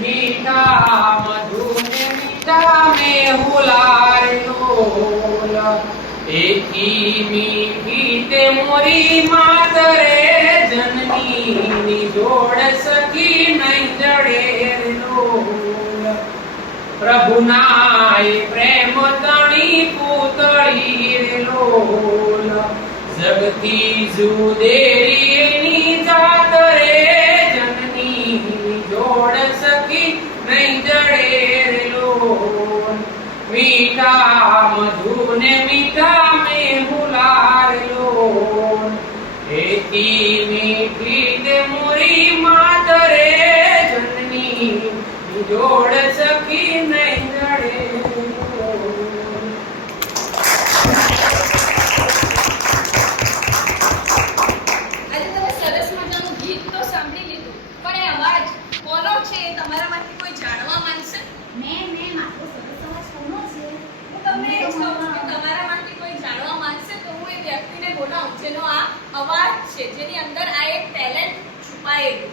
મીઠા મધુને મીઠા મેહુલાર લોલ એકી મીઠી તે મોરી માતરે જનની જોડ સખી નહીં જડે પ્રભુનાય પ્રેમ તણી પૂતળી લોલ જગતી જુદેરીની મીઠા મધુને મીઠા મેહુલાર લોલ એતી મીઠી તે મોરી માતરે જનની જોડ સખી નહીં જડે લોલ. આજે તમે સરસ મજાનું ગીત તો સાંભળી લીધું પણ એ અવાજ કોનો છે એ તમારામાંથી કોઈ જાણવા માંગશે મેં મેં મારો સરસ અવાજ કોનો છે હું તમને એ જ કહું કોઈ જાણવા માંગશે તો હું એ વ્યક્તિને બોલાવું, જેનો આ અવાજ છે, જેની અંદર આ એક ટેલેન્ટ છુપાયેલું